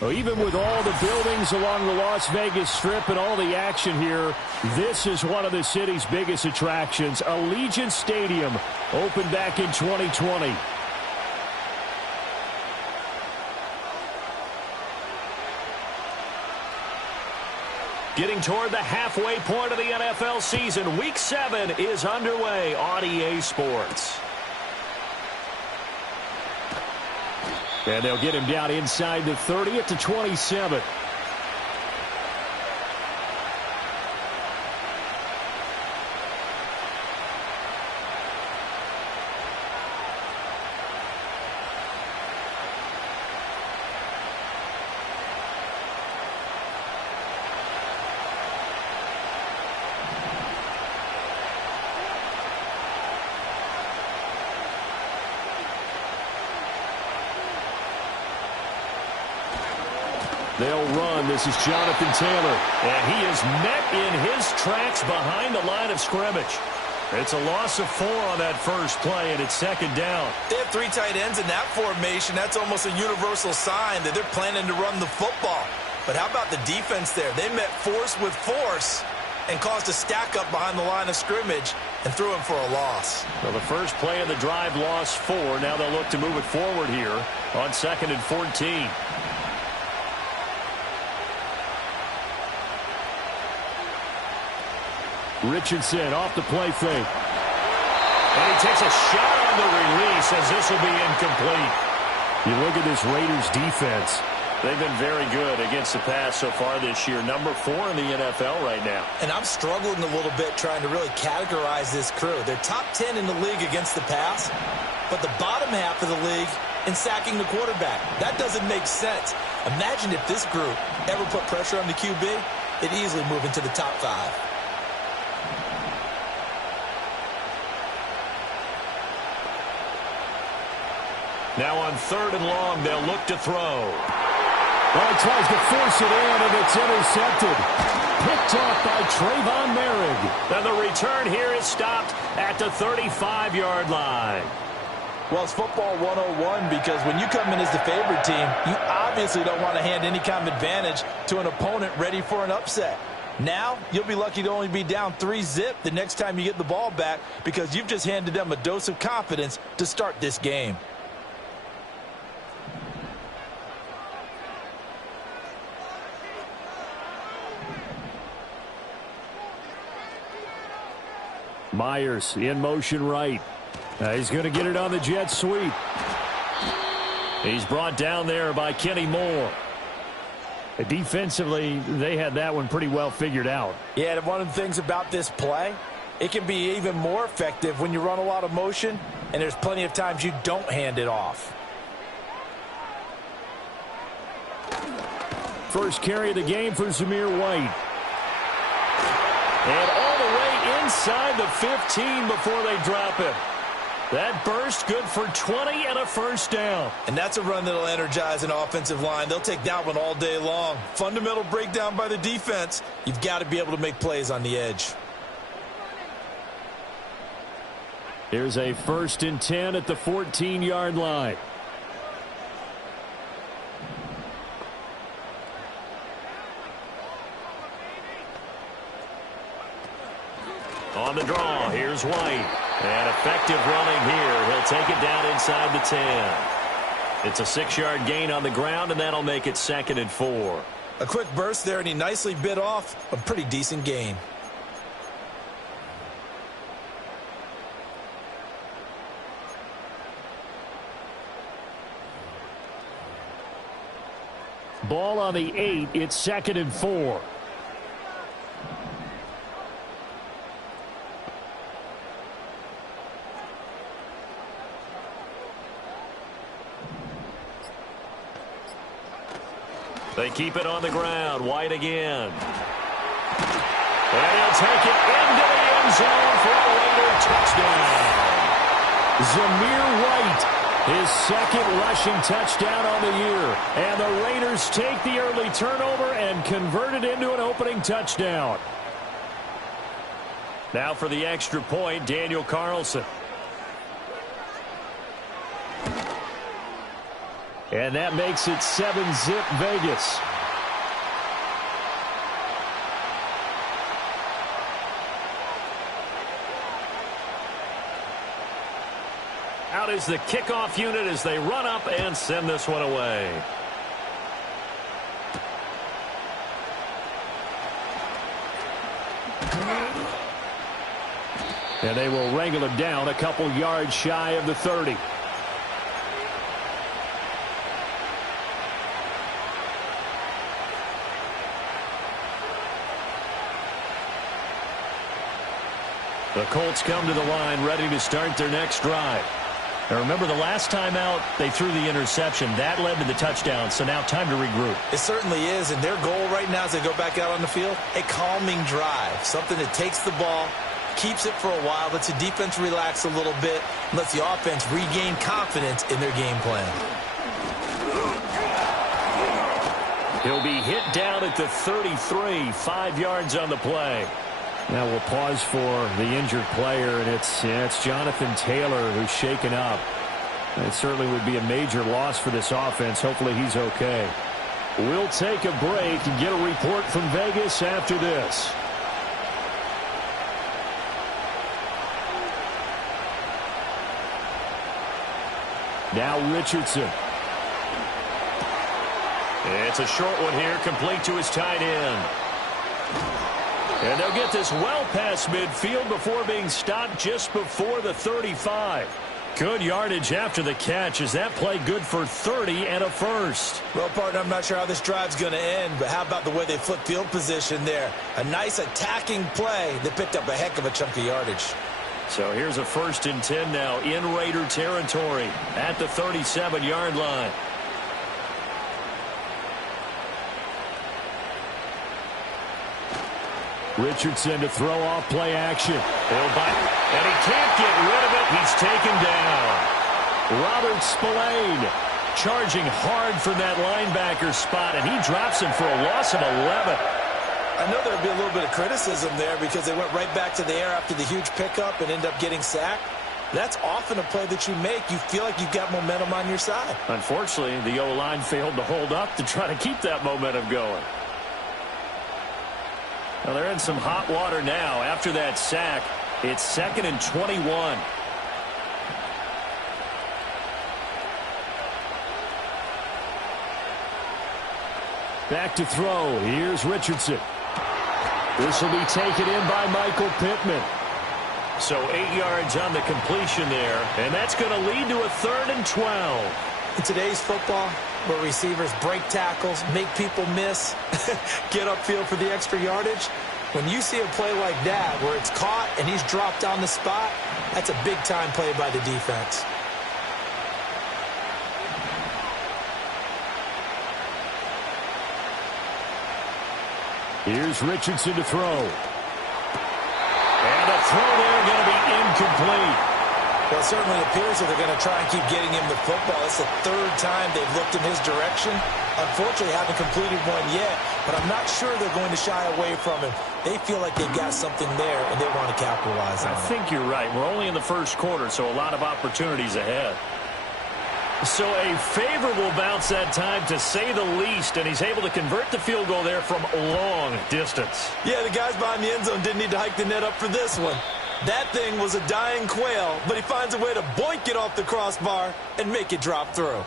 Well, even with all the buildings along the Las Vegas Strip and all the action here, this is one of the city's biggest attractions. Allegiant Stadium opened back in 2020. Getting toward the halfway point of the NFL season, Week 7 is underway on EA Sports. And they'll get him down inside the 30 at the 27. They'll run. This is Jonathan Taylor. And he is met in his tracks behind the line of scrimmage. It's a loss of 4 on that first play, and it's second down. They have 3 tight ends in that formation. That's almost a universal sign that they're planning to run the football. But how about the defense there? They met force with force and caused a stack up behind the line of scrimmage and threw him for a loss. Well, the first play of the drive lost 4. Now they'll look to move it forward here on 2nd and 14. Richardson off the play fake. And he takes a shot on the release as this will be incomplete. You look at this Raiders defense. They've been very good against the pass so far this year. Number 4 in the NFL right now. And I'm struggling a little bit trying to really categorize this crew. They're top 10 in the league against the pass, but the bottom half of the league in sacking the quarterback. That doesn't make sense. Imagine if this group ever put pressure on the QB, it'd easily move into the top 5. Now on 3rd and long, they'll look to throw. Well, he tries to force it in, and it's intercepted. Picked off by Trayvon Merrick. And the return here is stopped at the 35-yard line. Well, it's football 101 because when you come in as the favorite team, you obviously don't want to hand any kind of advantage to an opponent ready for an upset. Now, you'll be lucky to only be down 3-zip the next time you get the ball back because you've just handed them a dose of confidence to start this game. Myers in motion right. He's going to get it on the jet sweep. He's brought down there by Kenny Moore. Defensively, they had that one pretty well figured out. Yeah, and one of the things about this play, it can be even more effective when you run a lot of motion, and there's plenty of times you don't hand it off. First carry of the game for Zamir White. And all the way inside the 15 before they drop him. That burst good for 20 and a first down. And that's a run that'll energize an offensive line. They'll take that one all day long. Fundamental breakdown by the defense. You've got to be able to make plays on the edge. Here's a 1st and 10 at the 14-yard line. On the draw, here's White. And effective running here. He'll take it down inside the 10. It's a 6-yard gain on the ground, and that'll make it 2nd and 4. A quick burst there, and he nicely bit off a pretty decent gain. Ball on the 8. It's 2nd and 4. They keep it on the ground. White again. And he'll take it into the end zone for a Raider touchdown. Zamir White, his 2nd rushing touchdown on the year. And the Raiders take the early turnover and convert it into an opening touchdown. Now for the extra point, Daniel And that makes it 7-zip Vegas. Out is the kickoff unit as they run up and send this one away. And they will wrangle him down a couple yards shy of the 30. The Colts come to the line ready to start their next drive. Now remember, the last time out, they threw the interception. That led to the touchdown, so now time to regroup. It certainly is, and their goal right now as they go back out on the field, a calming drive, something that takes the ball, keeps it for a while, lets the defense relax a little bit, and lets the offense regain confidence in their game plan. He'll be hit down at the 33, 5 yards on the play. Now we'll pause for the injured player, and it's Jonathan Taylor who's shaken up. It certainly would be a major loss for this offense. Hopefully he's okay. We'll take a break and get a report from Vegas after this. Now Richardson. It's a short one here, complete to his tight end. And they'll get this well past midfield before being stopped just before the 35. Good yardage after the catch. Is that play good for 30 and a first? Well, partner, I'm not sure how this drive's going to end, but how about the way they flip field position there? A nice attacking play that picked up a heck of a chunk of yardage. So here's a 1st and 10 now in Raider territory at the 37-yard line. Richardson to throw off play action. He'll bite, and he can't get rid of it. He's taken down. Robert Spillane charging hard for that linebacker spot, and he drops him for a loss of 11. I know there'll be a little bit of criticism there because they went right back to the air after the huge pickup and end up getting sacked. That's often a play that you make. You feel like you've got momentum on your side. Unfortunately, the O-line failed to hold up to try to keep that momentum going. Well, they're in some hot water now. After that sack, it's 2nd and 21. Back to throw. Here's Richardson. This will be taken in by Michael Pittman. So 8 yards on the completion there, and that's going to lead to a 3rd and 12. In today's football, where receivers break tackles, make people miss, get upfield for the extra yardage, when you see a play like that where it's caught and he's dropped on the spot, that's a big-time play by the defense. Here's Richardson to throw. And a throw there going to be incomplete. Well, it certainly appears that they're going to try and keep getting him the football. It's the 3rd time they've looked in his direction. Unfortunately, haven't completed one yet, but I'm not sure they're going to shy away from him. They feel like they've got something there, and they want to capitalize on it. I think you're right. We're only in the 1st quarter, so a lot of opportunities ahead. So a favorable bounce that time, to say the least, and he's able to convert the field goal there from long distance. Yeah, the guys behind the end zone didn't need to hike the net up for this one. That thing was a dying quail, but he finds a way to boink it off the crossbar and make it drop through.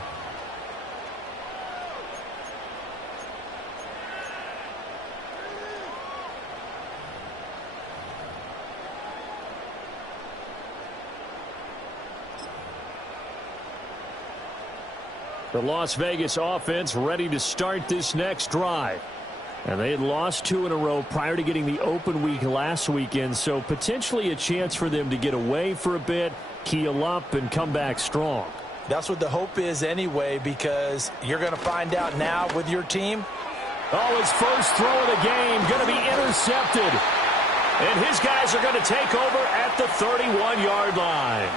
The Las Vegas offense ready to start this next drive. And they had lost 2 in a row prior to getting the open week last weekend, so potentially a chance for them to get away for a bit, keel up, and come back strong. That's what the hope is anyway, because you're going to find out now with your team. Oh, his first throw of the game going to be intercepted. And his guys are going to take over at the 31-yard line.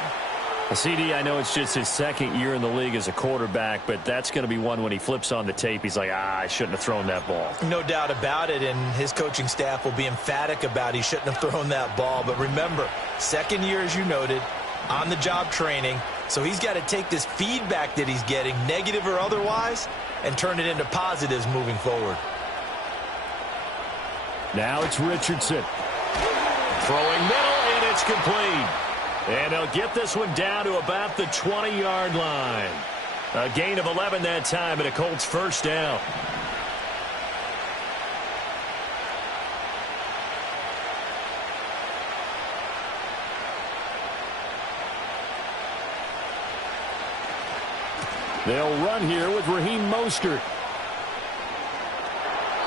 CD, I know it's just his 2nd year in the league as a quarterback, but that's going to be one when he flips on the tape, he's like, I shouldn't have thrown that ball. No doubt about it, and his coaching staff will be emphatic about he shouldn't have thrown that ball. But remember, 2nd year, as you noted, on-the-job training, so he's got to take this feedback that he's getting, negative or otherwise, and turn it into positives moving forward. Now it's Richardson. Throwing middle, and it's complete. And they'll get this one down to about the 20-yard line. A gain of 11 that time, and a Colts first down. They'll run here with Raheem Mostert.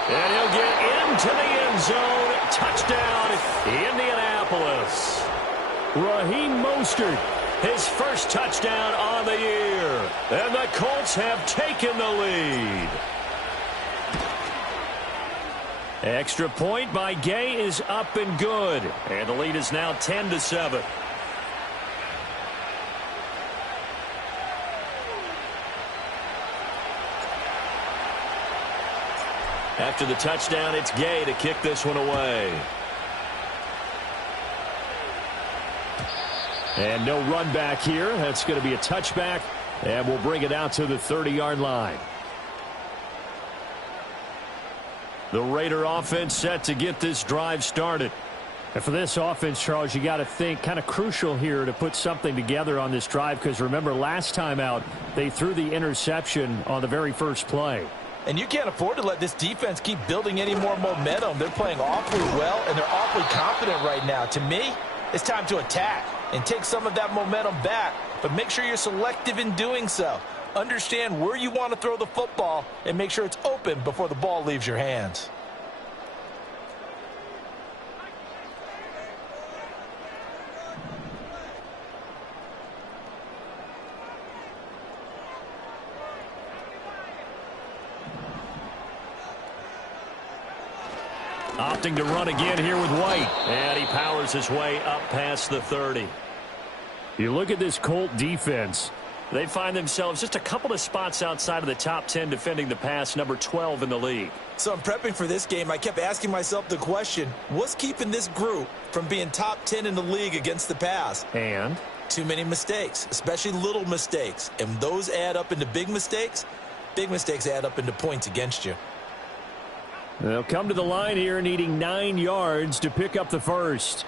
And he'll get into the end zone. Touchdown, Indianapolis. Raheem Mostert, his first touchdown on the year. And the Colts have taken the lead. Extra point by Gay is up and good. And the lead is now 10-7. After the touchdown, it's Gay to kick this one away. And no run back here. That's going to be a touchback, and we'll bring it out to the 30-yard line. The Raider offense set to get this drive started. And for this offense, Charles, you got to think kind of crucial here to put something together on this drive, because remember last time out, they threw the interception on the very first play. And you can't afford to let this defense keep building any more momentum. They're playing awfully well, and they're awfully confident right now. To me, it's time to attack and take some of that momentum back, but make sure you're selective in doing so. Understand where you want to throw the football and make sure it's open before the ball leaves your hands. Opting to run again here with White. And he powers his way up past the 30. You look at this Colt defense. They find themselves just a couple of spots outside of the top 10 defending the pass, number 12 in the league. So I'm prepping for this game. I kept asking myself the question, what's keeping this group from being top 10 in the league against the pass? And? Too many mistakes, especially little mistakes. And those add up into big mistakes. Big mistakes add up into points against you. They'll come to the line here needing 9 yards to pick up the first.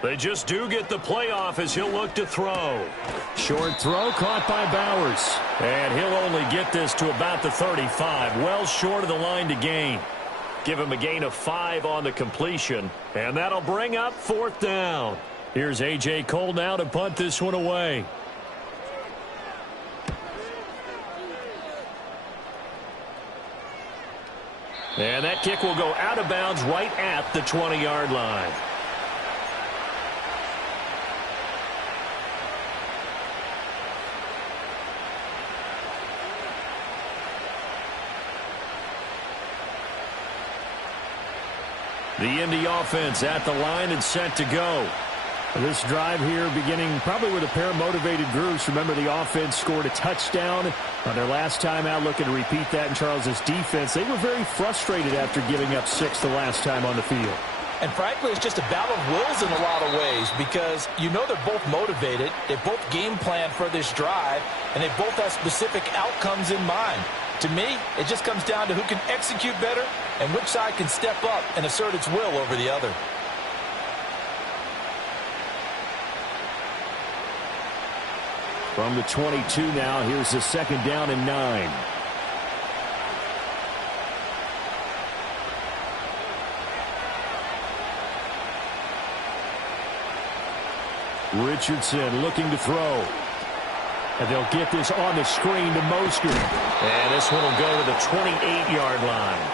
They just do get the playoff as he'll look to throw. Short throw caught by Bowers. And he'll only get this to about the 35. Well short of the line to gain. Give him a gain of 5 on the completion. And that'll bring up 4th down. Here's A.J. Cole now to punt this one away. And that kick will go out of bounds right at the 20-yard line. The Indy offense at the line and set to go. This drive here beginning probably with a pair of motivated groups. Remember, the offense scored a touchdown on their last time out. Looking to repeat that in Charles's defense. They were very frustrated after giving up 6 the last time on the field. And frankly, it's just a battle of wills in a lot of ways, because you know they're both motivated. They both game plan for this drive, and they both have specific outcomes in mind. To me, it just comes down to who can execute better and which side can step up and assert its will over the other. From the 22 now, here's the 2nd down and 9. Richardson looking to throw. And they'll get this on the screen to Mostert. And this one will go to the 28-yard line.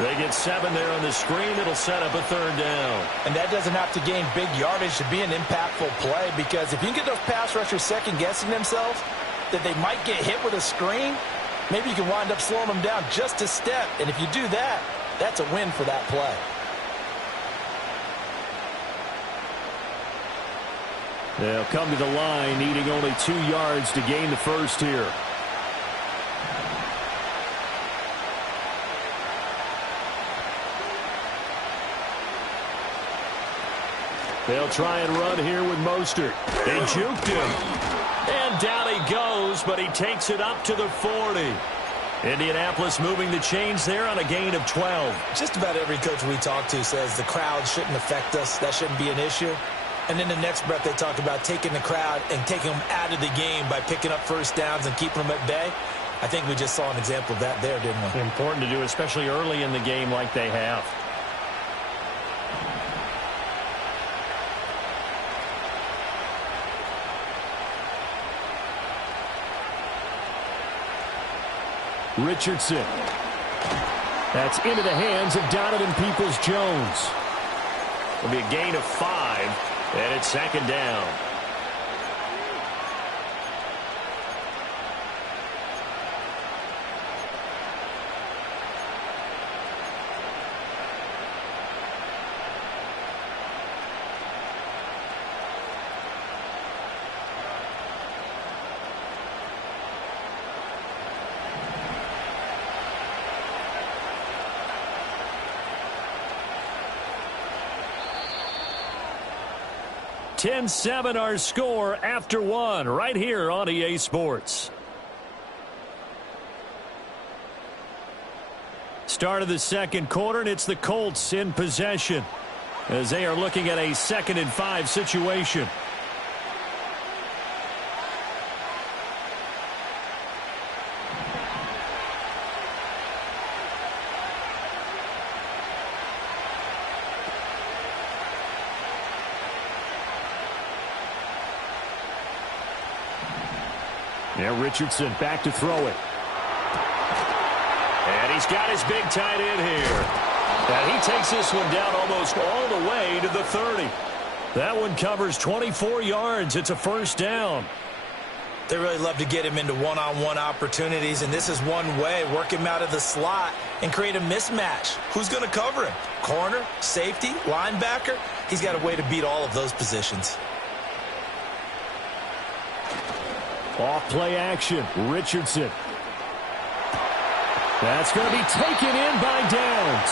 They get 7 there on the screen. It'll set up a 3rd down. And that doesn't have to gain big yardage to be an impactful play, because if you can get those pass rushers second-guessing themselves that they might get hit with a screen, maybe you can wind up slowing them down just a step. And if you do that, that's a win for that play. They'll come to the line needing only 2 yards to gain the first here. They'll try and run here with Mostert. They juked him. And down he goes, but he takes it up to the 40. Indianapolis moving the chains there on a gain of 12. Just about every coach we talk to says the crowd shouldn't affect us. That shouldn't be an issue. And in the next breath, they talk about taking the crowd and taking them out of the game by picking up first downs and keeping them at bay. I think we just saw an example of that there, didn't we? Important to do, especially early in the game like they have. Richardson. That's into the hands of Donovan Peoples-Jones. It'll be a gain of 5, and it's second down. (10-7) our score after 1 right here on EA Sports. Start of the second quarter, and it's the Colts in possession as they are looking at a 2nd and 5 situation. Now Richardson back to throw it. And he's got his big tight end here. And he takes this one down almost all the way to the 30. That one covers 24 yards. It's a first down. They really love to get him into one-on-one opportunities, and this is one way. Work him out of the slot and create a mismatch. Who's going to cover him? Corner, safety, linebacker? He's got a way to beat all of those positions. Off play action. Richardson. That's going to be taken in by Downs.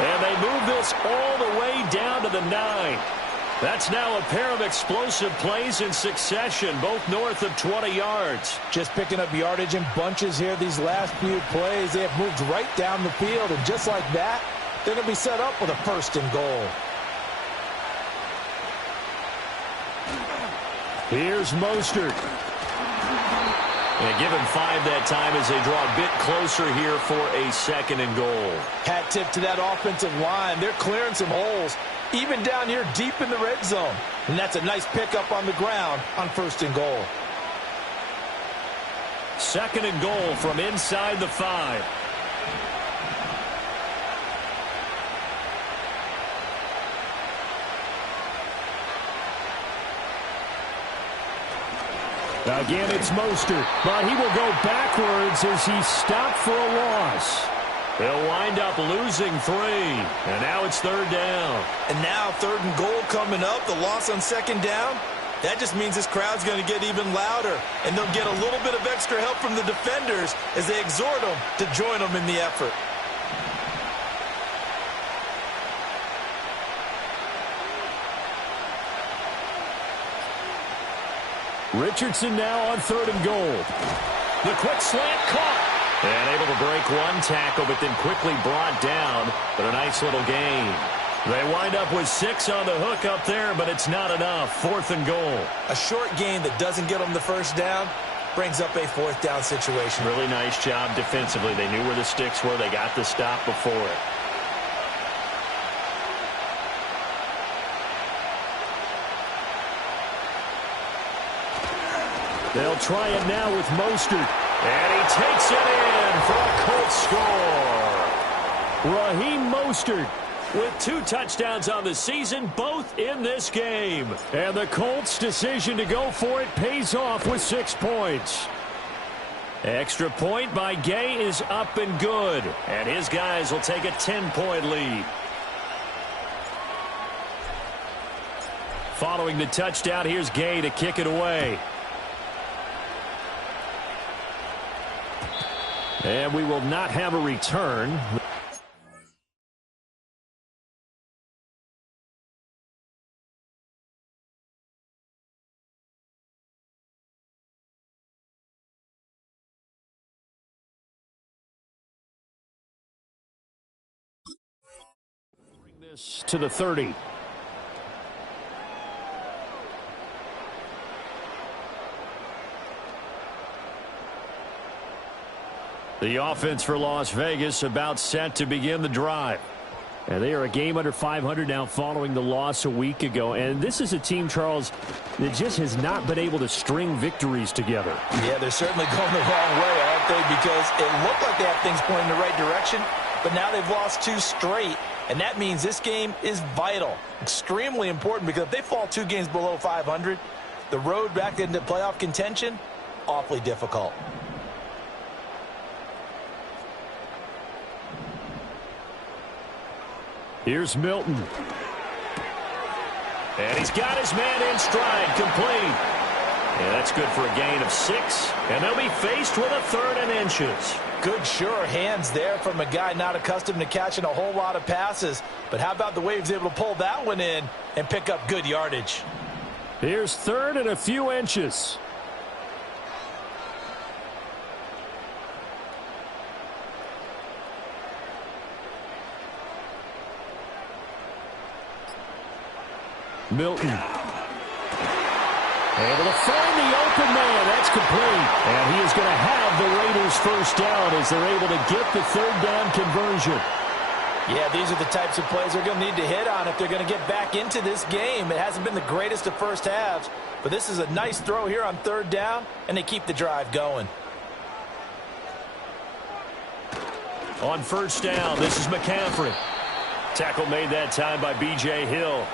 And they move this all the way down to the 9. That's now a pair of explosive plays in succession, both north of 20 yards. Just picking up yardage in bunches here these last few plays. They have moved right down the field, and just like that, they're going to be set up with a 1st and goal. Here's Mostert. And give him 5 that time as they draw a bit closer here for a 2nd and goal. Hat tip to that offensive line. They're clearing some holes, even down here deep in the red zone. And that's a nice pickup on the ground on 1st and goal. 2nd and goal from inside the 5. Again, it's Mostert, but he will go backwards as he's stopped for a loss. They'll wind up losing 3, and now it's 3rd down. And now 3rd and goal coming up, the loss on 2nd down. That just means this crowd's going to get even louder, and they'll get a little bit of extra help from the defenders as they exhort them to join them in the effort. Richardson now on 3rd and goal. The quick slant caught. And able to break one tackle, but then quickly brought down. But a nice little gain. They wind up with 6 on the hook up there, but it's not enough. 4th and goal. A short gain that doesn't get them the 1st down brings up a 4th down situation. Really nice job defensively. They knew where the sticks were. They got the stop before it. They'll try it now with Mostert. And he takes it in for a Colts score. Raheem Mostert with 2 touchdowns on the season, both in this game. And the Colts' decision to go for it pays off with 6 points. Extra point by Gay is up and good. And his guys will take a 10-point lead. Following the touchdown, here's Gay to kick it away. And we will not have a return. To the 30. The offense for Las Vegas about set to begin the drive. And they are a game under 500 now following the loss a week ago. And this is a team, Charles, that just has not been able to string victories together. Yeah, they're certainly going the wrong way, aren't they? Because it looked like they have things pointing in the right direction, but now they've lost 2 straight. And that means this game is vital, extremely important, because if they fall 2 games below 500, the road back into playoff contention, awfully difficult. Here's Milton. And he's got his man in stride, complete. And that's good for a gain of 6. And they'll be faced with a 3rd and inches. Good, sure hands there from a guy not accustomed to catching a whole lot of passes. But how about the way he was able to pull that one in and pick up good yardage? Here's 3rd and a few inches. Milton. Able to find the open man. That's complete. And he is going to have the Raiders first down as they're able to get the 3rd down conversion. Yeah, these are the types of plays they're going to need to hit on if they're going to get back into this game. It hasn't been the greatest of first halves, but this is a nice throw here on 3rd down, and they keep the drive going. On first down, this is McCaffrey. Tackle made that time by B.J. Hill.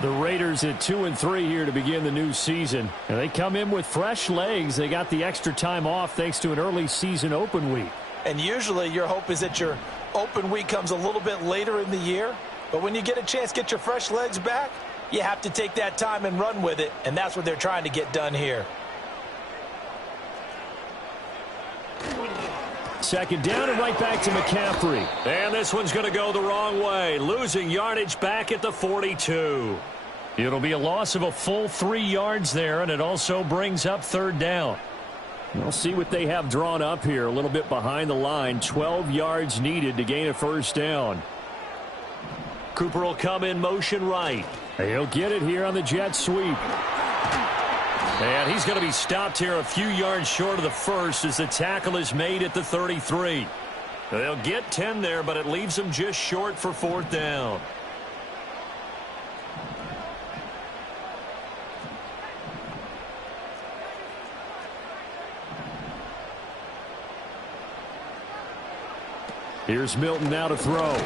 The Raiders at 2-3 here to begin the new season. And they come in with fresh legs. They got the extra time off thanks to an early season open week. And usually your hope is that your open week comes a little bit later in the year. But when you get a chance to get your fresh legs back, you have to take that time and run with it. And that's what they're trying to get done here. 2nd down and right back to McCaffrey. And this one's going to go the wrong way. Losing yardage back at the 42. It'll be a loss of a full 3 yards there, and it also brings up 3rd down. We'll see what they have drawn up here. A little bit behind the line. 12 yards needed to gain a first down. Cooper will come in motion right. He'll get it here on the jet sweep. And he's going to be stopped here a few yards short of the first as the tackle is made at the 33. They'll get 10 there, but it leaves them just short for 4th down. Here's Milton now to throw.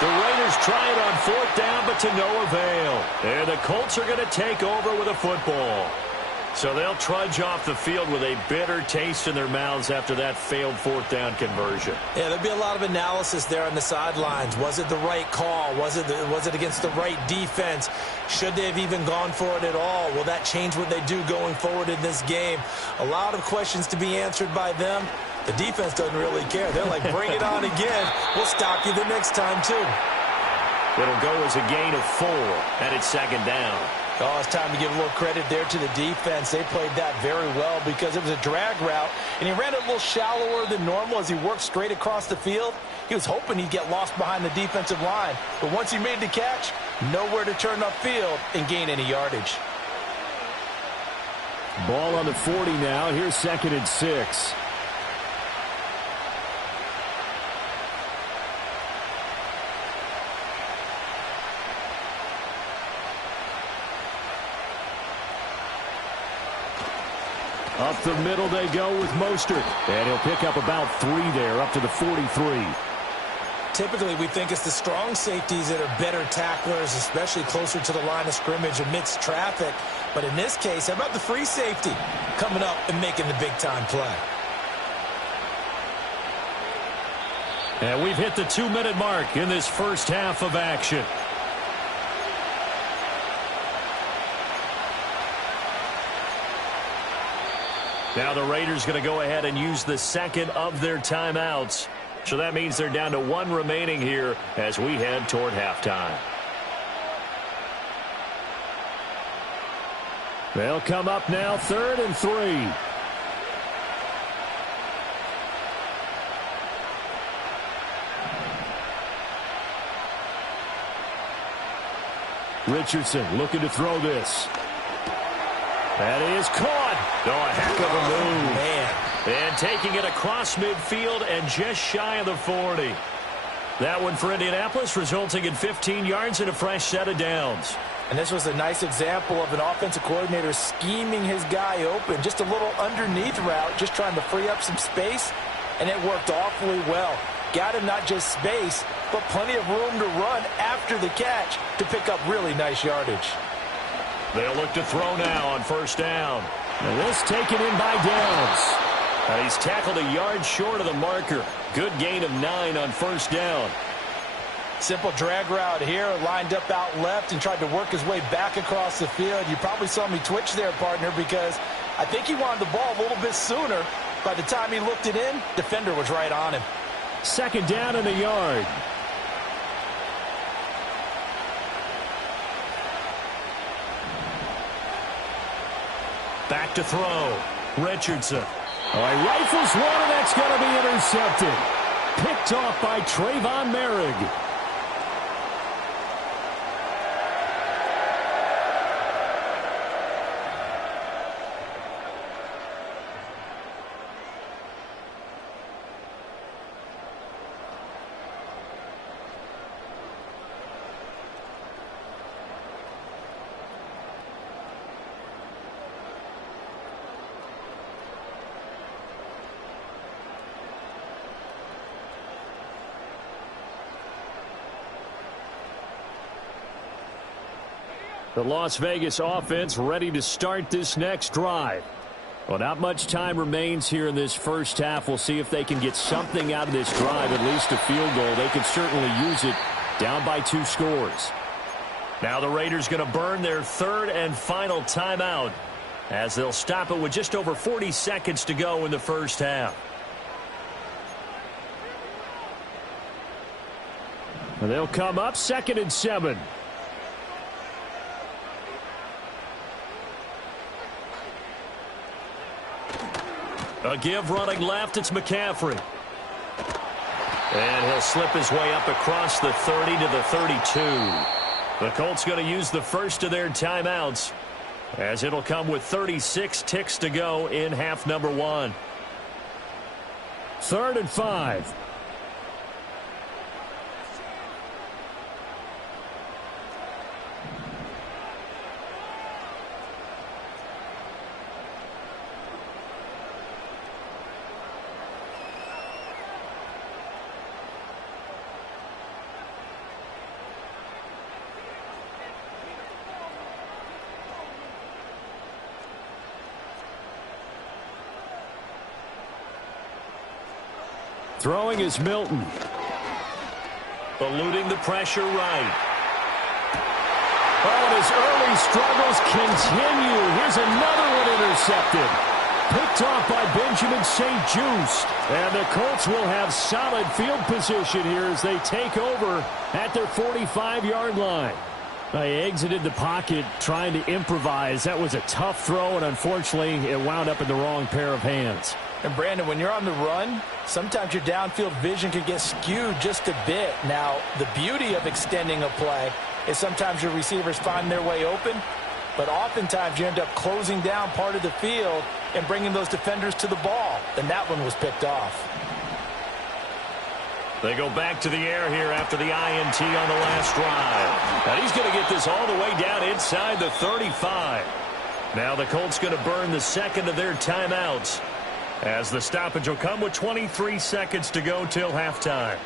The Raiders try it on 4th down, but to no avail. And the Colts are going to take over with a football. So they'll trudge off the field with a bitter taste in their mouths after that failed 4th down conversion. Yeah, there'll be a lot of analysis there on the sidelines. Was it the right call? Was it against the right defense? Should they have even gone for it at all? Will that change what they do going forward in this game? A lot of questions to be answered by them. The defense doesn't really care. They're like, bring it on again. We'll stop you the next time, too. It'll go as a gain of 4, and it's 2nd down. Oh, it's time to give a little credit there to the defense. They played that very well because it was a drag route, and he ran it a little shallower than normal as he worked straight across the field. He was hoping he'd get lost behind the defensive line, but once he made the catch, nowhere to turn upfield and gain any yardage. Ball on the 40 now. Here's 2nd and 6. Up the middle they go with Mostert. And he'll pick up about 3 there, up to the 43. Typically, we think it's the strong safeties that are better tacklers, especially closer to the line of scrimmage amidst traffic. But in this case, how about the free safety coming up and making the big-time play? And we've hit the 2-minute mark in this first half of action. Now the Raiders going to go ahead and use the 2nd of their timeouts. So that means they're down to 1 remaining here as we head toward halftime. They'll come up now 3rd and 3. Richardson looking to throw this. That is caught. Oh, a heck of a move. Man. And taking it across midfield and just shy of the 40. That one for Indianapolis, resulting in 15 yards and a fresh set of downs. And this was a nice example of an offensive coordinator scheming his guy open. Just a little underneath route, just trying to free up some space, and it worked awfully well. Got him not just space, but plenty of room to run after the catch to pick up really nice yardage. They'll look to throw now on first down. And this taken in by Downs. He's tackled a yard short of the marker. Good gain of 9 on first down. Simple drag route here, lined up out left and tried to work his way back across the field. You probably saw me twitch there, partner, because I think he wanted the ball a little bit sooner. By the time he looked it in, defender was right on him. Second down and a yard. Back to throw. Richardson. All right, rifles one, and that's going to be intercepted. Picked off by Trayvon Merrick. The Las Vegas offense ready to start this next drive. Well, not much time remains here in this first half. We'll see if they can get something out of this drive, at least a field goal. They can certainly use it down by 2 scores. Now the Raiders going to burn their third and final timeout as they'll stop it with just over 40 seconds to go in the first half. And they'll come up 2nd and 7. A give running left, it's McCaffrey. And he'll slip his way up across the 30 to the 32. The Colts going to use the first of their timeouts as it'll come with 36 ticks to go in half number 1. 3rd and 5. Throwing is Milton. Eluding the pressure right. Oh, and his early struggles continue. Here's another one intercepted. Picked off by Benjamin St. Juste. And the Colts will have solid field position here as they take over at their 45-yard line. They exited the pocket trying to improvise. That was a tough throw, and unfortunately, it wound up in the wrong pair of hands. And, Brandon, when you're on the run, sometimes your downfield vision can get skewed just a bit. Now, the beauty of extending a play is sometimes your receivers find their way open, but oftentimes you end up closing down part of the field and bringing those defenders to the ball. And that one was picked off. They go back to the air here after the INT on the last drive. And he's going to get this all the way down inside the 35. Now the Colts going to burn the second of their timeouts, as the stoppage will come with 23 seconds to go till halftime.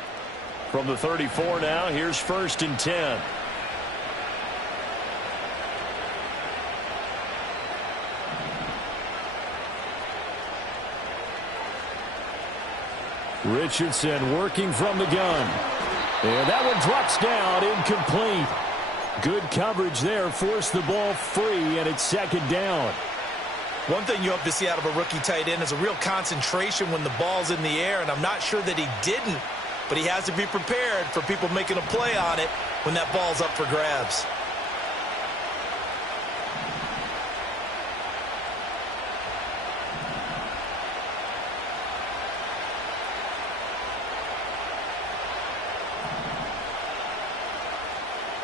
From the 34 now, here's 1st and 10. Richardson working from the gun. And that one drops down, incomplete. Good coverage there, forced the ball free, and it's 2nd down. One thing you hope to see out of a rookie tight end is a real concentration when the ball's in the air, and I'm not sure that he didn't, but he has to be prepared for people making a play on it when that ball's up for grabs.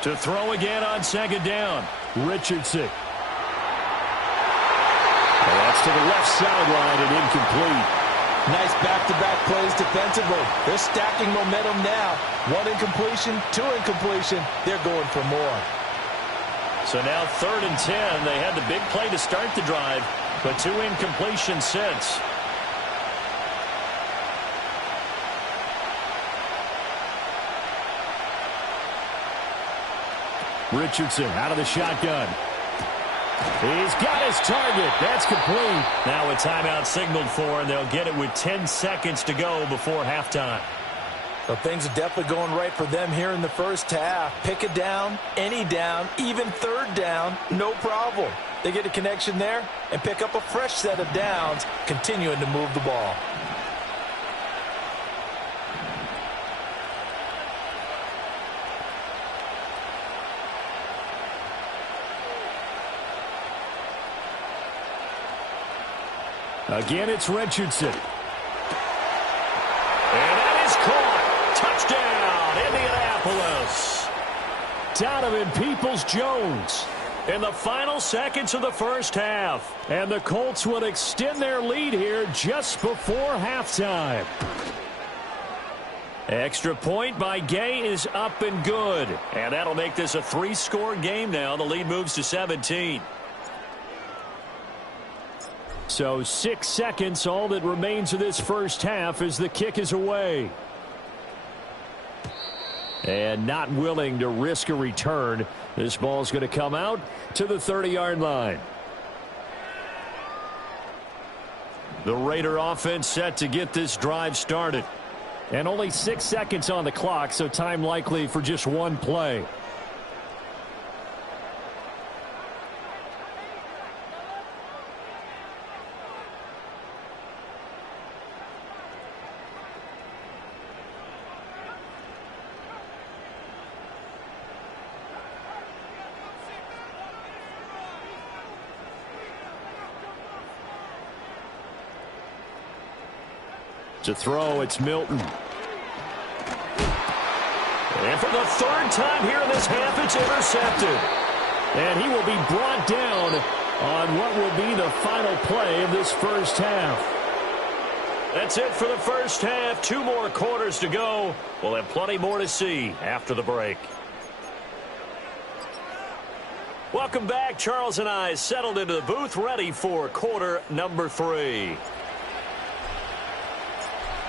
To throw again on second down. Richardson. And that's to the left sideline and incomplete. Nice back-to-back plays defensively. They're stacking momentum now. 1 incompletion, 2 incompletion. They're going for more. So now 3rd and 10. They had the big play to start the drive, but 2 incompletions since. Richardson out of the shotgun. He's got his target. That's complete. Now a timeout signaled for, and they'll get it with 10 seconds to go before halftime. So things are definitely going right for them here in the first half. Pick a down, any down, even 3rd down, no problem. They get a connection there and pick up a fresh set of downs, continuing to move the ball. Again, it's Richardson. And that is caught. Touchdown, Indianapolis. Donovan Peoples-Jones in the final seconds of the first half. And the Colts would extend their lead here just before halftime. Extra point by Gay is up and good. And that'll make this a 3-score game now. The lead moves to 17. So 6 seconds, all that remains of this first half as the kick is away. And not willing to risk a return. This ball's going to come out to the 30-yard line. The Raider offense set to get this drive started. And only 6 seconds on the clock, so time likely for just one play. To throw, it's Milton. And for the 3rd time here in this half, it's intercepted. And he will be brought down on what will be the final play of this first half. That's it for the first half. 2 more quarters to go. We'll have plenty more to see after the break. Welcome back. Charles and I settled into the booth, ready for quarter number 3.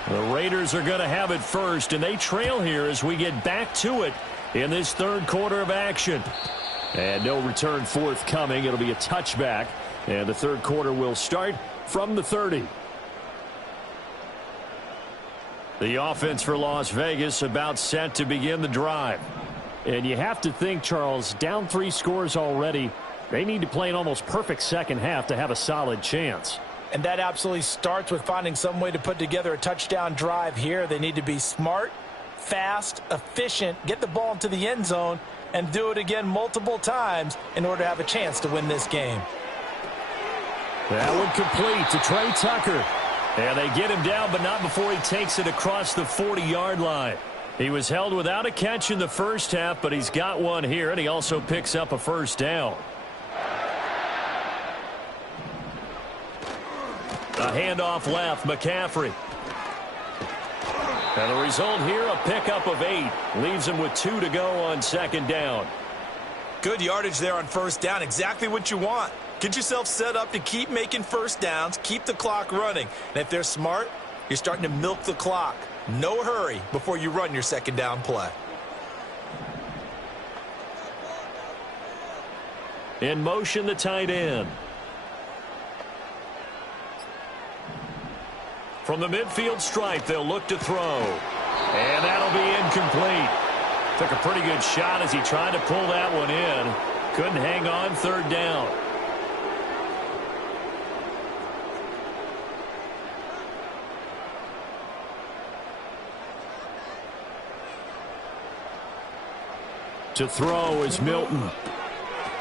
The Raiders are going to have it first, and they trail here as we get back to it in this 3rd quarter of action. And no return forthcoming. It'll be a touchback, and the 3rd quarter will start from the 30. The offense for Las Vegas about set to begin the drive. And you have to think, Charles, down 3 scores already. They need to play an almost perfect second half to have a solid chance. And that absolutely starts with finding some way to put together a touchdown drive here. They need to be smart, fast, efficient, get the ball into the end zone, and do it again multiple times in order to have a chance to win this game. That one complete to Trey Tucker. And they get him down, but not before he takes it across the 40-yard line. He was held without a catch in the first half, but he's got one here, and he also picks up a first down. A handoff left, McCaffrey. And the result here, a pickup of 8. Leaves him with 2 to go on second down. Good yardage there on first down. Exactly what you want. Get yourself set up to keep making first downs, keep the clock running. And if they're smart, you're starting to milk the clock. No hurry before you run your second down play. In motion, the tight end. From the midfield stripe, they'll look to throw. And that'll be incomplete. Took a pretty good shot as he tried to pull that one in. Couldn't hang on, 3rd down. To throw is Milton.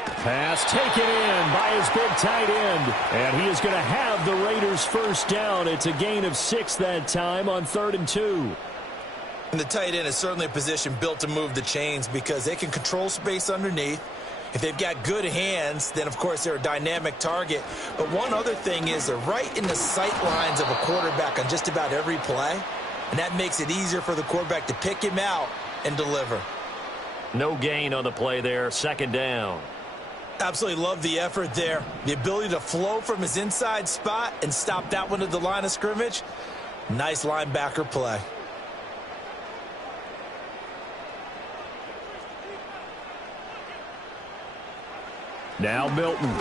Pass taken in by his big tight end. And he is going to have the Raiders' first down. It's a gain of 6 that time on 3rd and 2. And the tight end is certainly a position built to move the chains because they can control space underneath. If they've got good hands, then, of course, they're a dynamic target. But one other thing is they're right in the sight lines of a quarterback on just about every play, and that makes it easier for the quarterback to pick him out and deliver. No gain on the play there, second down. Absolutely love the effort there. The ability to flow from his inside spot and stop that one at the line of scrimmage. Nice linebacker play. Now Milton.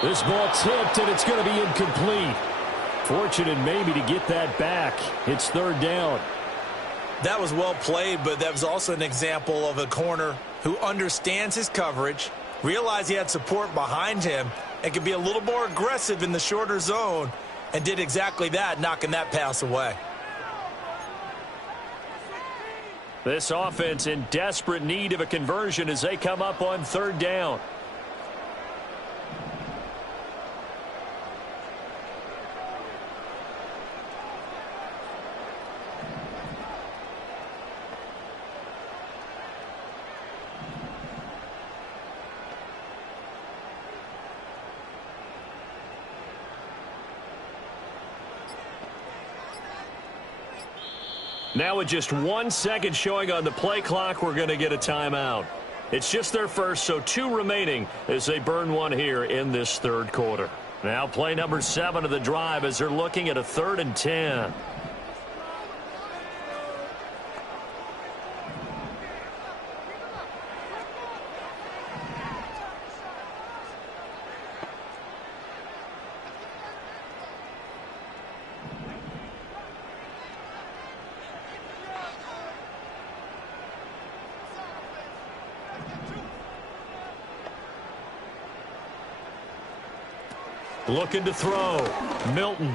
This ball tipped, and it's going to be incomplete. Fortunate maybe to get that back. It's third down. That was well played, but that was also an example of a corner who understands his coverage, realized he had support behind him, and could be a little more aggressive in the shorter zone, and did exactly that, knocking that pass away. This offense in desperate need of a conversion as they come up on third down. Now with just 1 second showing on the play clock, we're going to get a timeout. It's just their first, so 2 remaining as they burn one here in this third quarter. Now play number 7 of the drive as they're looking at a 3rd and 10. Looking to throw. Milton.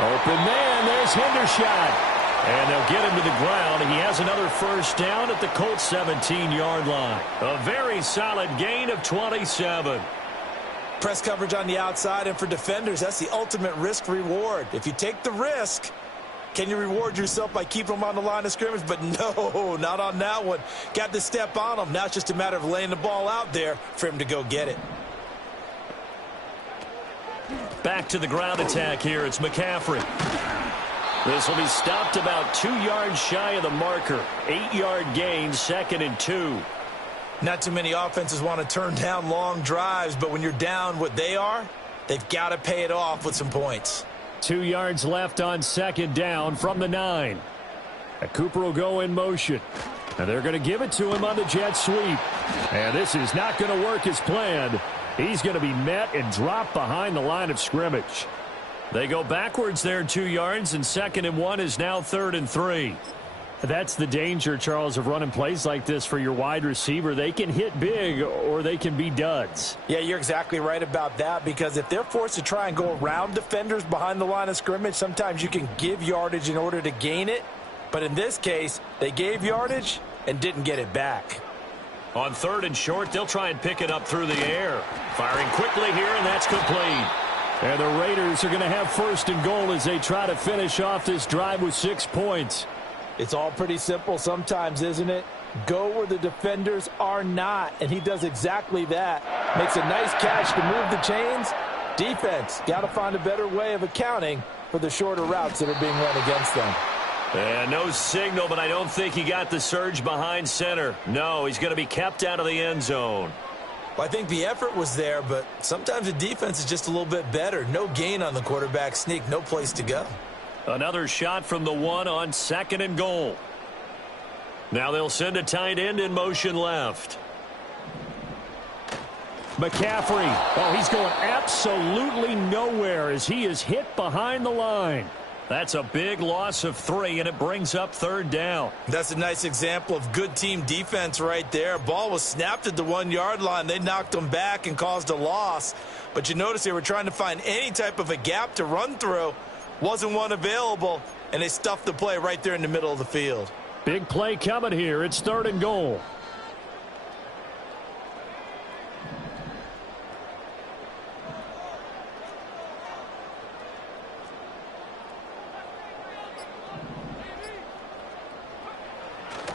Open man. There's Hendershot. And they'll get him to the ground. He has another first down at the Colts 17-yard line. A very solid gain of 27. Press coverage on the outside, and for defenders, that's the ultimate risk-reward. If you take the risk, can you reward yourself by keeping them on the line of scrimmage? But no, not on that one. Got to step on them. Now it's just a matter of laying the ball out there for him to go get it. Back to the ground attack here. It's McCaffrey. This will be stopped about 2 yards shy of the marker. 8-yard gain, 2nd and 2. Not too many offenses want to turn down long drives, but when you're down what they are, they've got to pay it off with some points. 2 yards left on second down from the 9. And Cooper will go in motion. And they're going to give it to him on the jet sweep. And this is not going to work as planned. He's going to be met and dropped behind the line of scrimmage. They go backwards there 2 yards, and 2nd and 1 is now 3rd and 3. That's the danger, Charles, of running plays like this for your wide receiver. They can hit big or they can be duds. Yeah, you're exactly right about that, because if they're forced to try and go around defenders behind the line of scrimmage, sometimes you can give yardage in order to gain it. But in this case, they gave yardage and didn't get it back. On 3rd and short, they'll try and pick it up through the air. Firing quickly here, and that's complete. And the Raiders are going to have 1st and goal as they try to finish off this drive with 6 points. It's all pretty simple sometimes, isn't it? Go where the defenders are not, and he does exactly that. Makes a nice catch to move the chains. Defense, got to find a better way of accounting for the shorter routes that are being run against them. And no signal, but I don't think he got the surge behind center. No, he's going to be kept out of the end zone. Well, I think the effort was there, but sometimes the defense is just a little bit better. No gain on the quarterback sneak, no place to go. Another shot from the 1 on 2nd and goal. Now they'll send a tight end in motion left. McCaffrey. Oh, he's going absolutely nowhere as he is hit behind the line. That's a big loss of 3, and it brings up 3rd down. That's a nice example of good team defense right there. Ball was snapped at the 1-yard line. They knocked him back and caused a loss. But you notice they were trying to find any type of a gap to run through. Wasn't one available, and they stuffed the play right there in the middle of the field. Big play coming here. It's 3rd and goal.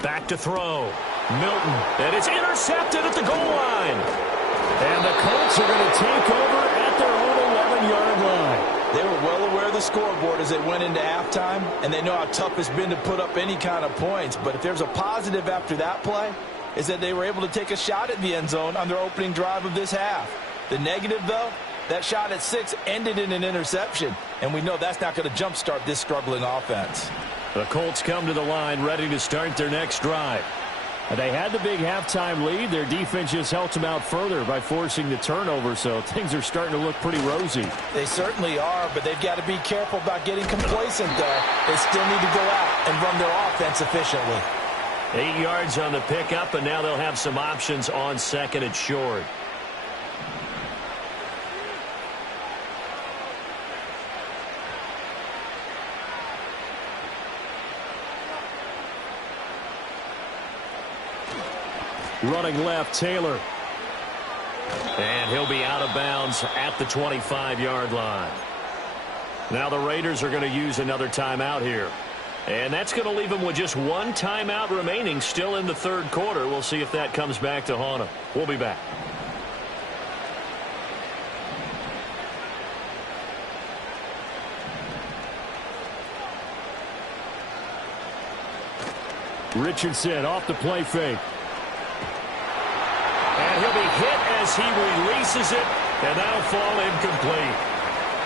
Back to throw. Milton. And it's intercepted at the goal line. And the Colts are going to take over at their own 11-yard line. They were well aware of the scoreboard as they went into halftime, and they know how tough it's been to put up any kind of points. But if there's a positive after that play, is that they were able to take a shot at the end zone on their opening drive of this half. The negative, though, that shot at 6 ended in an interception, and we know that's not going to jumpstart this struggling offense. The Colts come to the line ready to start their next drive. They had the big halftime lead. Their defense just helped them out further by forcing the turnover, so things are starting to look pretty rosy. They certainly are, but they've got to be careful about getting complacent there. They still need to go out and run their offense efficiently. 8 yards on the pickup, and now they'll have some options on second and short. Running left, Taylor. And he'll be out of bounds at the 25-yard line. Now the Raiders are going to use another timeout here. And that's going to leave them with just one timeout remaining still in the third quarter. We'll see if that comes back to haunt them. We'll be back. Richardson off the play fake. And he'll be hit as he releases it, and that'll fall incomplete.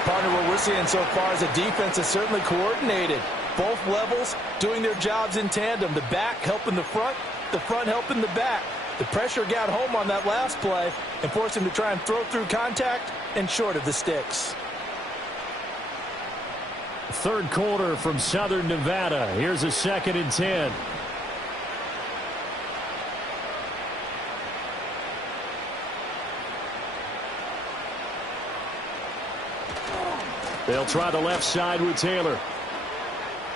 Partner, what we're seeing so far is the defense is certainly coordinated. Both levels doing their jobs in tandem. The back helping the front helping the back. The pressure got home on that last play and forced him to try and throw through contact and short of the sticks. Third quarter from Southern Nevada. Here's a 2nd and 10. They'll try the left side with Taylor.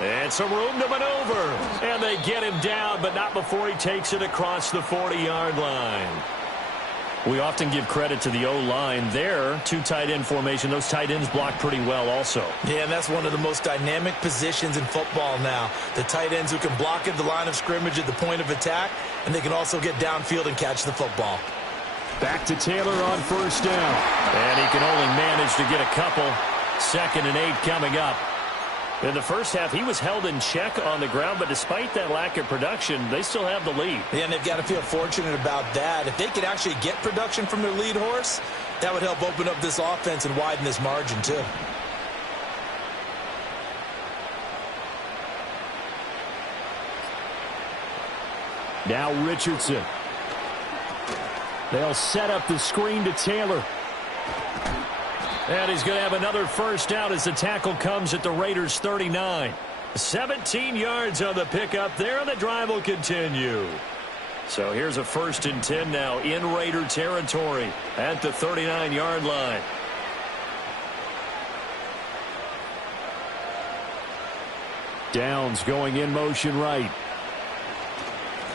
And some room to maneuver. And they get him down, but not before he takes it across the 40-yard line. We often give credit to the O-line there. 2 tight end formation. Those tight ends block pretty well also. Yeah, and that's one of the most dynamic positions in football now. The tight ends who can block at the line of scrimmage at the point of attack, and they can also get downfield and catch the football. Back to Taylor on first down. And he can only manage to get a couple. 2nd and 8 coming up. In the first half, he was held in check on the ground, but despite that lack of production, they still have the lead. Yeah, and they've got to feel fortunate about that. If they could actually get production from their lead horse, that would help open up this offense and widen this margin too. Now Richardson. They'll set up the screen to Taylor. And he's going to have another first down as the tackle comes at the Raiders' 39. 17 yards on the pickup there, and the drive will continue. So here's a 1st and 10 now in Raider territory at the 39-yard line. Downs going in motion right.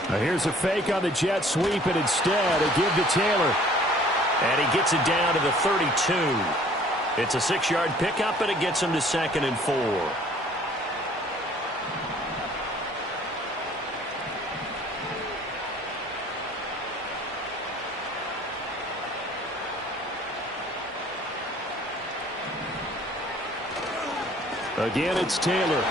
Now here's a fake on the jet sweep, and instead a give to Taylor. And he gets it down to the 32. It's a 6-yard pickup, and it gets him to 2nd and 4. Again, it's Taylor.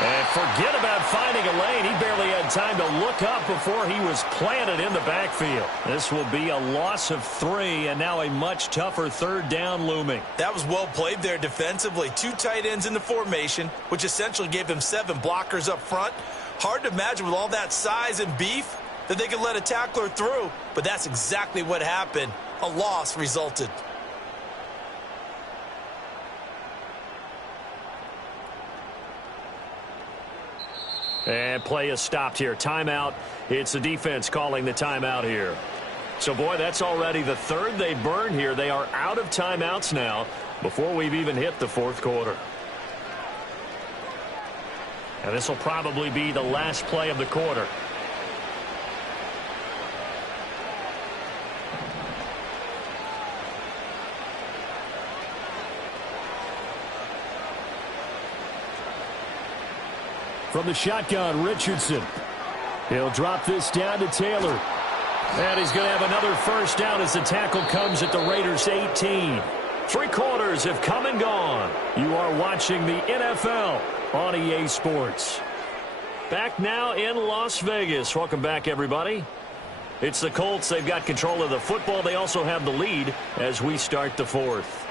And forget about finding a lane. He barely had time to look up before he was planted in the backfield. This will be a loss of 3, and now a much tougher 3rd down looming. That was well played there defensively. 2 tight ends in the formation, which essentially gave them 7 blockers up front. Hard to imagine with all that size and beef that they could let a tackler through, but that's exactly what happened. A loss resulted. And play is stopped here. Timeout. It's the defense calling the timeout here. So, boy, that's already the 3rd they burned here. They are out of timeouts now before we've even hit the 4th quarter. And this will probably be the last play of the quarter. From the shotgun, Richardson. He'll drop this down to Taylor. And he's going to have another first down as the tackle comes at the Raiders' 18. 3 quarters have come and gone. You are watching the NFL on EA Sports. Back now in Las Vegas. Welcome back, everybody. It's the Colts. They've got control of the football. They also have the lead as we start the 4th.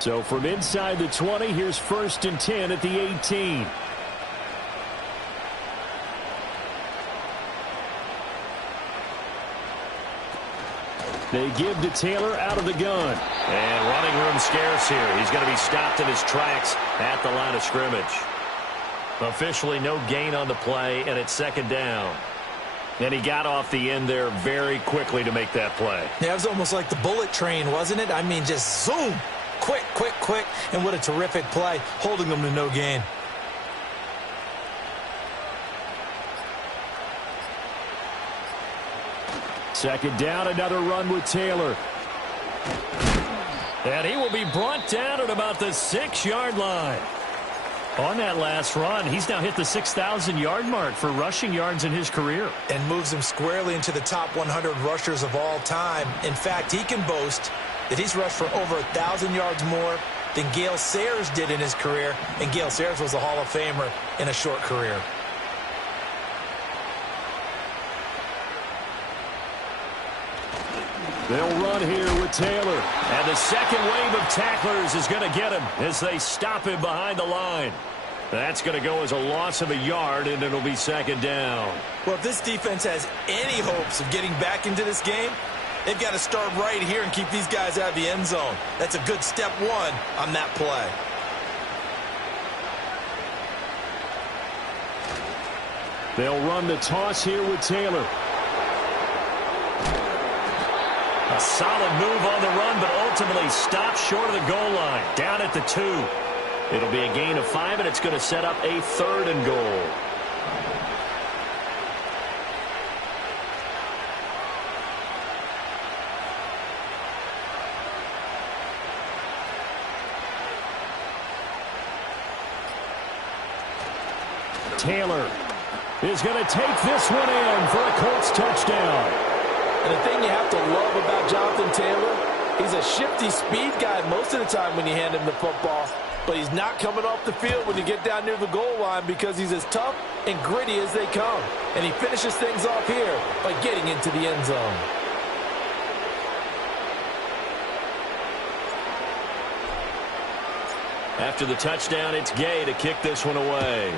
So from inside the 20, here's 1st and 10 at the 18. They give to Taylor out of the gun. And running room scarce here. He's going to be stopped in his tracks at the line of scrimmage. Officially no gain on the play, and it's 2nd down. And he got off the end there very quickly to make that play. Yeah, it was almost like the bullet train, wasn't it? I mean, just zoom. Quick, quick, quick. And what a terrific play, holding them to no gain. Second down, another run with Taylor. And he will be brought down at about the 6-yard line. On that last run, he's now hit the 6,000-yard mark for rushing yards in his career. And moves him squarely into the top 100 rushers of all time. In fact, he can boast that he's rushed for over 1,000 yards more than Gale Sayers did in his career. And Gale Sayers was a Hall of Famer in a short career. They'll run here with Taylor. And the second wave of tacklers is going to get him as they stop him behind the line. That's going to go as a loss of a yard, and it'll be 2nd down. Well, if this defense has any hopes of getting back into this game, they've got to start right here and keep these guys out of the end zone. That's a good step 1 on that play. They'll run the toss here with Taylor. A solid move on the run, but ultimately stopped short of the goal line. Down at the 2. It'll be a gain of 5, and it's going to set up a 3rd and goal. Taylor is going to take this one in for a Colts touchdown. And the thing you have to love about Jonathan Taylor, he's a shifty speed guy most of the time when you hand him the football. But he's not coming off the field when you get down near the goal line because he's as tough and gritty as they come. And he finishes things off here by getting into the end zone. After the touchdown, it's Gay to kick this one away.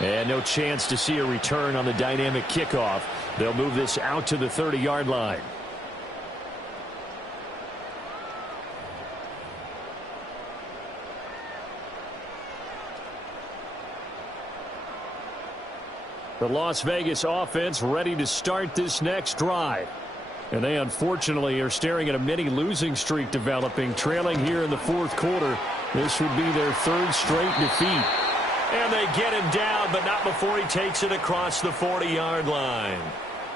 And no chance to see a return on the dynamic kickoff. They'll move this out to the 30-yard line. The Las Vegas offense ready to start this next drive. And they unfortunately are staring at a mini losing streak developing, trailing here in the 4th quarter. This would be their 3rd straight defeat. And they get him down, but not before he takes it across the 40-yard line.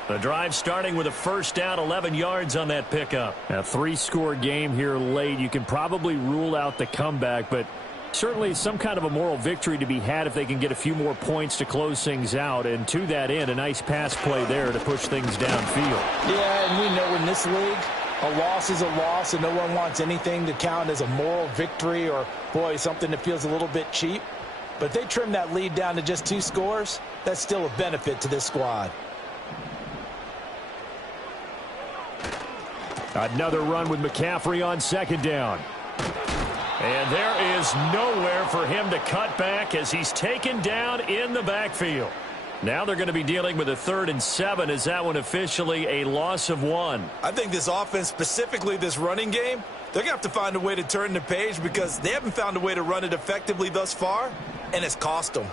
The drive starting with a first down, 11 yards on that pickup. A 3-score game here late. You can probably rule out the comeback, but certainly some kind of a moral victory to be had if they can get a few more points to close things out. And to that end, a nice pass play there to push things downfield. Yeah, and we know in this league, a loss is a loss, and no one wants anything to count as a moral victory or, boy, something that feels a little bit cheap. But if they trim that lead down to just 2 scores, that's still a benefit to this squad. Another run with McCaffrey on 2nd down. And there is nowhere for him to cut back as he's taken down in the backfield. Now they're going to be dealing with a 3rd and 7. Is that one officially a loss of 1? I think this offense, specifically this running game, they're going to have to find a way to turn the page because they haven't found a way to run it effectively thus far, and it's cost them.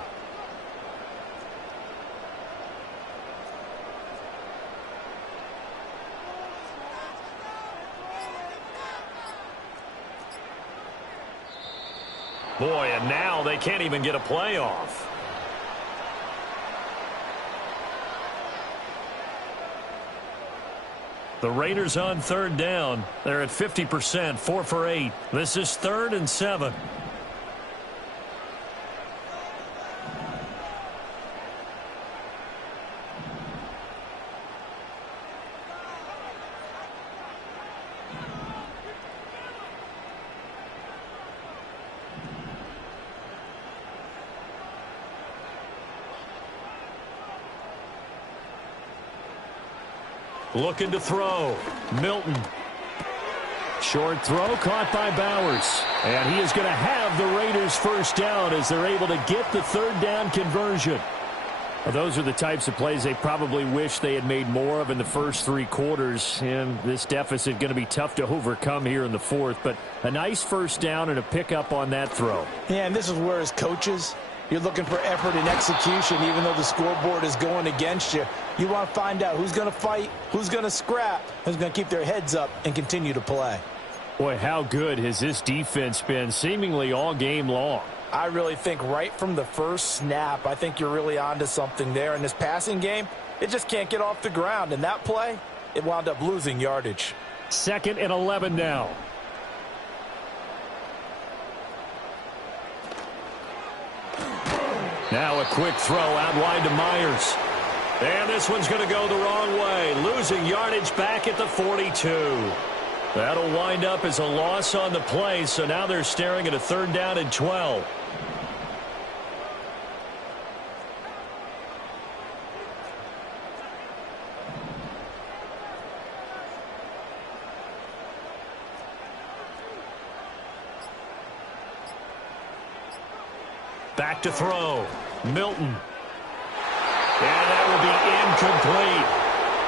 Boy, and now they can't even get a play off. The Raiders on third down. They're at 50%, 4 for 8. This is 3rd and 7. Looking to throw. Milton. Short throw caught by Bowers. And he is going to have the Raiders first down as they're able to get the 3rd down conversion. Well, those are the types of plays they probably wish they had made more of in the first 3 quarters. And this deficit going to be tough to overcome here in the 4th. But a nice first down and a pickup on that throw. Yeah, and this is where as coaches, you're looking for effort and execution, even though the scoreboard is going against you. You want to find out who's going to fight, who's going to scrap, who's going to keep their heads up and continue to play. Boy, how good has this defense been seemingly all game long? I really think right from the first snap, I think you're really onto something there. In this passing game, it just can't get off the ground. And that play, it wound up losing yardage. 2nd and 11 now. Now a quick throw out wide to Myers. And this one's going to go the wrong way. Losing yardage back at the 42. That'll wind up as a loss on the play, so now they're staring at a 3rd down and 12. Back to throw. Milton. And that will be incomplete.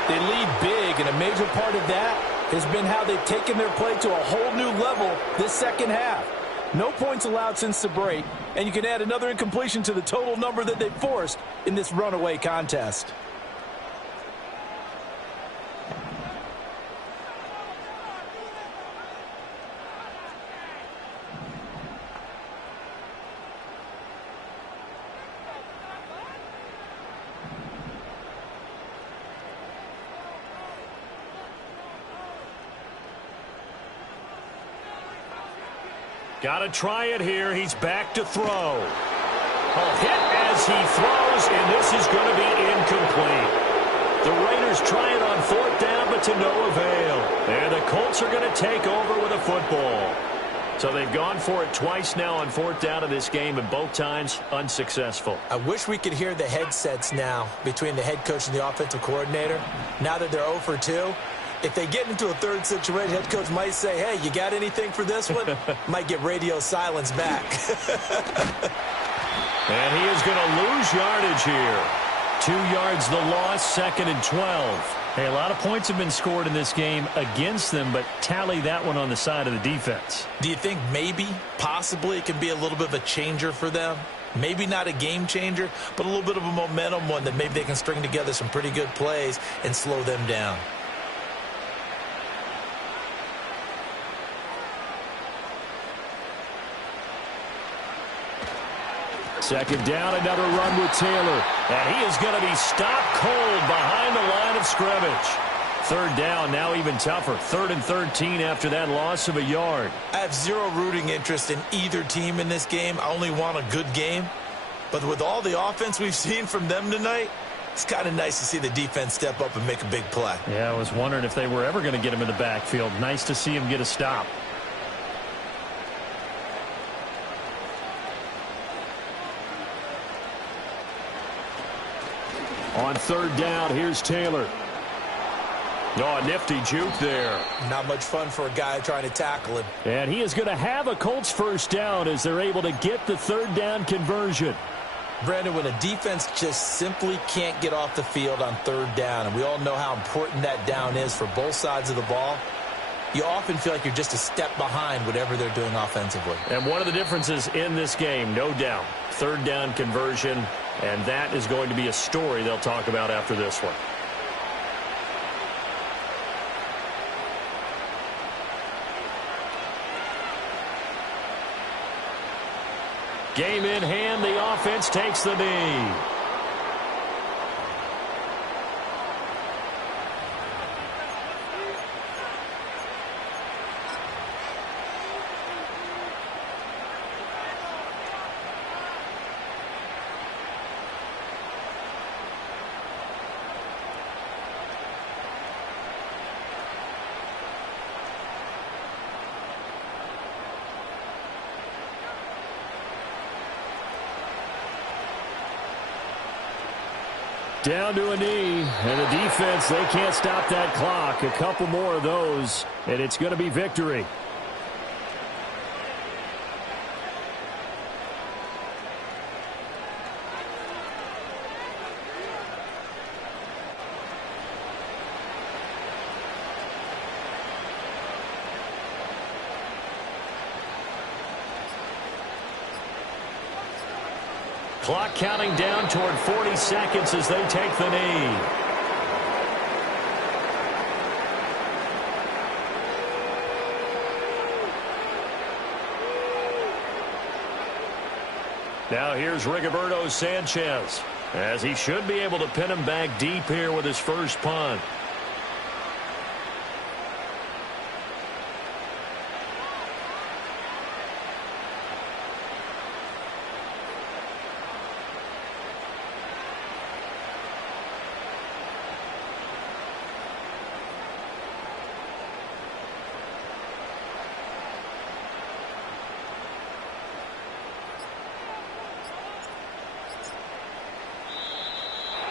They lead big, and a major part of that has been how they've taken their play to a whole new level this second half. No points allowed since the break, and you can add another incompletion to the total number that they forced in this runaway contest. Got to try it here. He's back to throw. A hit as he throws, and this is going to be incomplete. The Raiders try it on 4th down, but to no avail. And the Colts are going to take over with a football. So they've gone for it twice now on 4th down in this game, and both times unsuccessful. I wish we could hear the headsets now between the head coach and the offensive coordinator. Now that they're 0 for 2. If they get into a 3rd situation, head coach might say, hey, you got anything for this one? Might get radio silence back. And he is going to lose yardage here. 2 yards the loss, 2nd and 12. Hey, a lot of points have been scored in this game against them, but tally that one on the side of the defense. Do you think maybe, possibly, it can be a little bit of a changer for them? Maybe not a game changer, but a little bit of a momentum one that maybe they can string together some pretty good plays and slow them down. Second down, another run with Taylor. And he is going to be stopped cold behind the line of scrimmage. 3rd down, now even tougher. 3rd and 13 after that loss of a yard. I have zero rooting interest in either team in this game. I only want a good game. But with all the offense we've seen from them tonight, it's kind of nice to see the defense step up and make a big play. Yeah, I was wondering if they were ever going to get him in the backfield. Nice to see him get a stop. On 3rd down, here's Taylor. Oh, a nifty juke there. Not much fun for a guy trying to tackle him. And he is going to have a Colts first down as they're able to get the 3rd down conversion. Brandon, when a defense just simply can't get off the field on 3rd down, and we all know how important that down is for both sides of the ball, you often feel like you're just a step behind whatever they're doing offensively. And one of the differences in this game, no doubt, 3rd down conversion, and that is going to be a story they'll talk about after this one. Game in hand, the offense takes the knee. Down to a knee, and the defense, they can't stop that clock. A couple more of those, and it's going to be victory. Clock counting down toward 40 seconds as they take the knee. Now here's Rigoberto Sanchez, as he should be able to pin him back deep here with his first punt.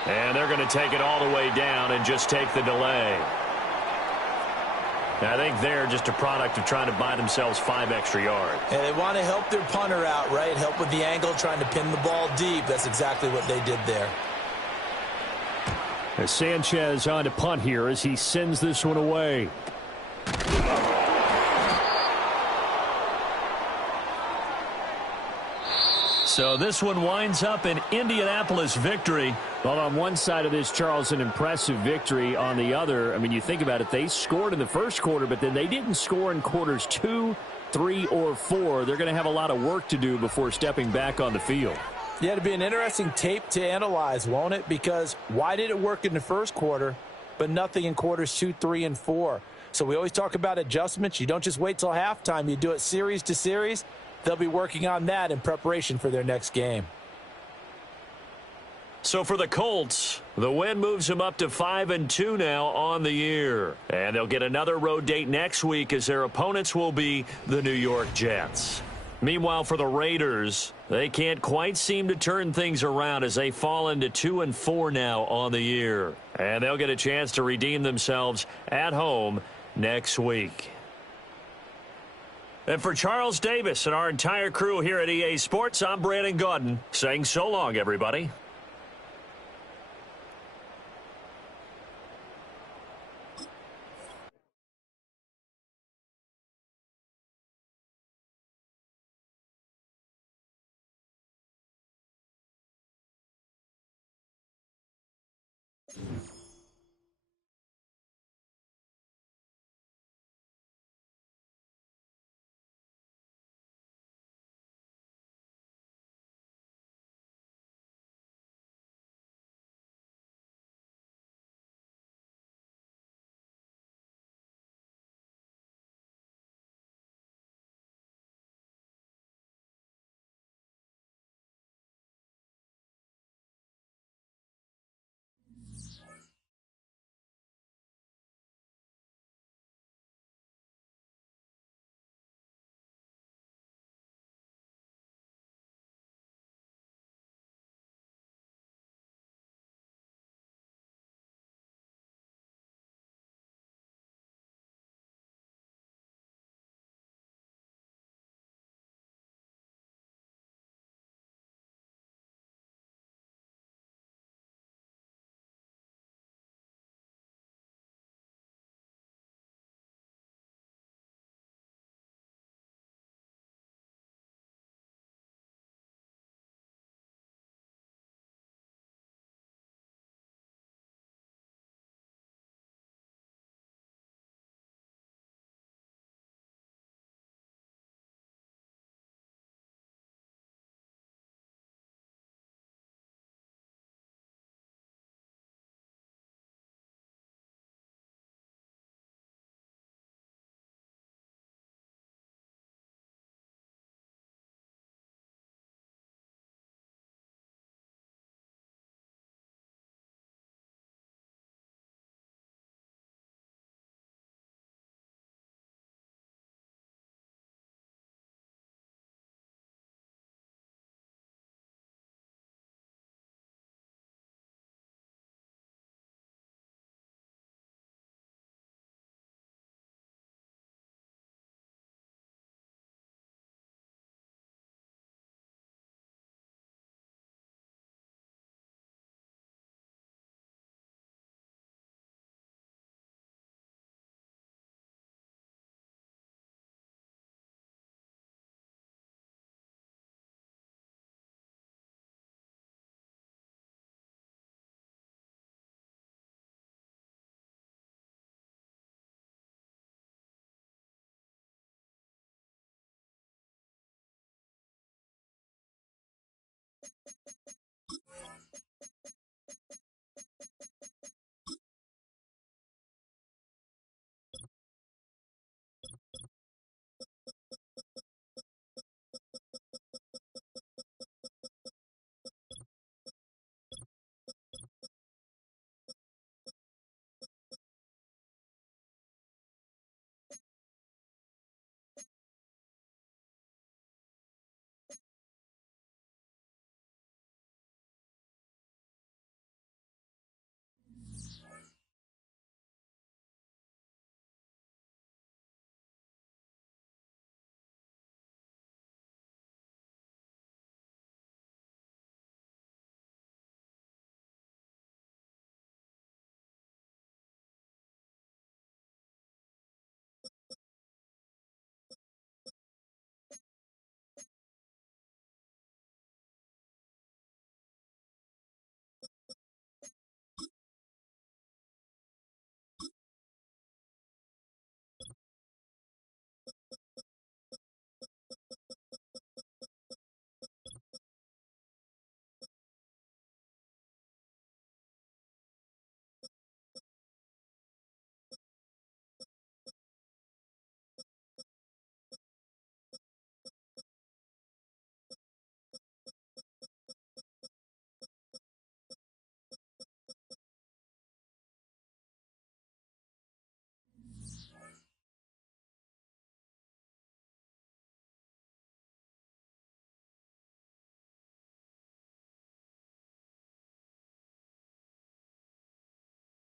And they're going to take it all the way down and just take the delay. I think they're just a product of trying to buy themselves 5 extra yards. And they want to help their punter out, right? Help with the angle, trying to pin the ball deep. That's exactly what they did there. As Sanchez on to punt here as he sends this one away. So this one winds up an Indianapolis victory. Well, on one side of this, Charles, an impressive victory. On the other, I mean, you think about it, they scored in the first quarter, but then they didn't score in quarters 2, 3, or 4. They're going to have a lot of work to do before stepping back on the field. Yeah, it'll be an interesting tape to analyze, won't it? Because why did it work in the first quarter, but nothing in quarters 2, 3, and 4? So we always talk about adjustments. You don't just wait till halftime. You do it series to series. They'll be working on that in preparation for their next game. So for the Colts, the win moves them up to 5-2 now on the year. And they'll get another road date next week as their opponents will be the New York Jets. Meanwhile, for the Raiders, they can't quite seem to turn things around as they fall into 2-4 now on the year. And they'll get a chance to redeem themselves at home next week. And for Charles Davis and our entire crew here at EA Sports, I'm Brandon Gaudin saying so long, everybody.